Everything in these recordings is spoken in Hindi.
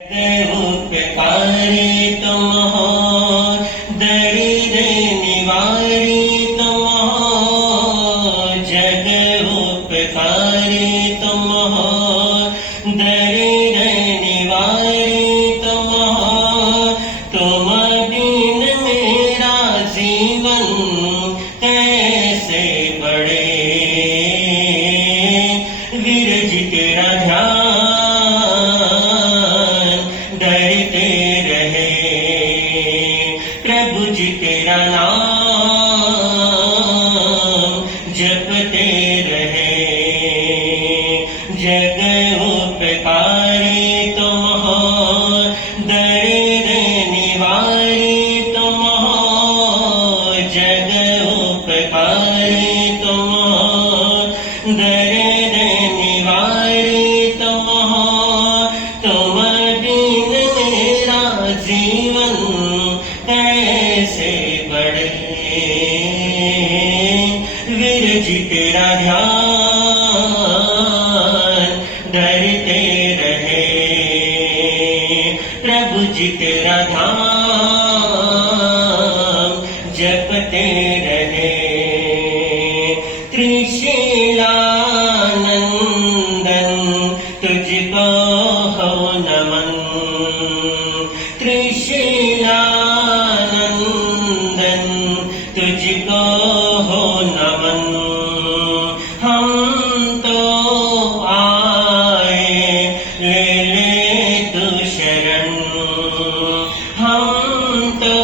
उपकारी तुम हो, दरिद्र निवारी तुम हो। जग उपकारी तुम हो, दरिद्र निवारी तुम हो। तुम बिन मेरा जीवन कैसे बढ़े, विरज तेरा ध्यान डरते रहे। प्रभु जी तेरा नाम जपते रहे। जग उपकारी तुम हो, दरिद्र निवारी तुम हो। जग उपकारी तुम हो, दरिद्र निवारी तुम हो। तुम बिन मेरा जीवन कैसे बढ़े, विरज तेरा ध्यान डरते रहे। प्रभु जी तेरा नाम जपते रहे। त्रिशूलानंदन तुझको हो नमन। त्रिशूलानंदन तुझको हो नमन। हम तो आए ले तू शरण। हम तो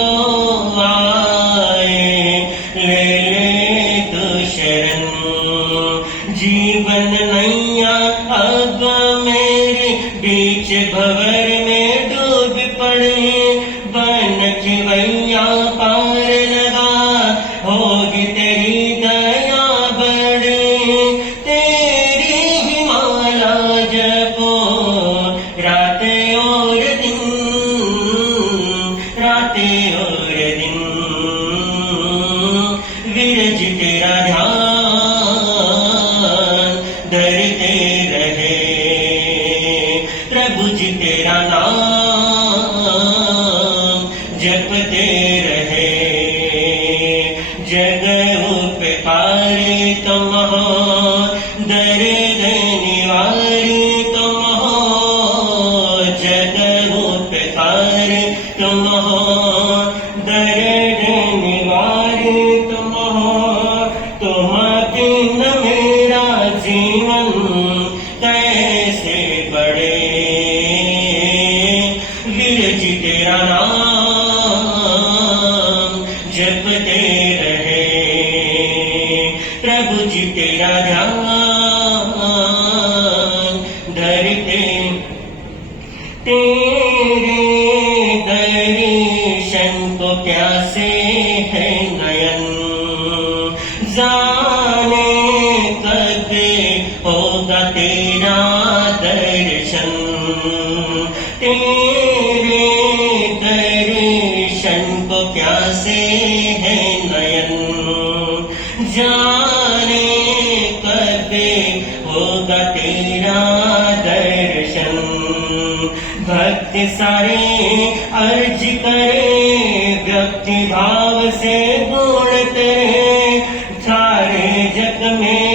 आए ले तू शरण। जीवन नैया अब मेरे बीच भंवर में डूब पड़े। बन खिवैया पार लगा, होगी तेरी दया बड़ी। तेरी ही माला जपो रातें और दिन, रातें और दिन। विरज तेरा ध्यान डरते रहे। प्रभु जी तेरा नाम जपते रहे। जग उपकारी तुम हो, दरिद्र निवारी तुम हो। जग उपकारी तुम हो, दरिद्र निवारी तुम हो। तुम बिन मेरा जीवन कैसे बढ़े, विरज तेरा नाम जपते रहे। प्रभु जी तेरा ध्यान धरते। तेरे दर्शन को प्यासे है नयन। जाने कब होगा तेरा दर्शन। तेरे दर्शन को प्यासे है नयन। जाने कब होगा तेरा दर्शन। भक्त सारे अर्ज करे, भक्ति भाव से गुण तेरे। सारे जग में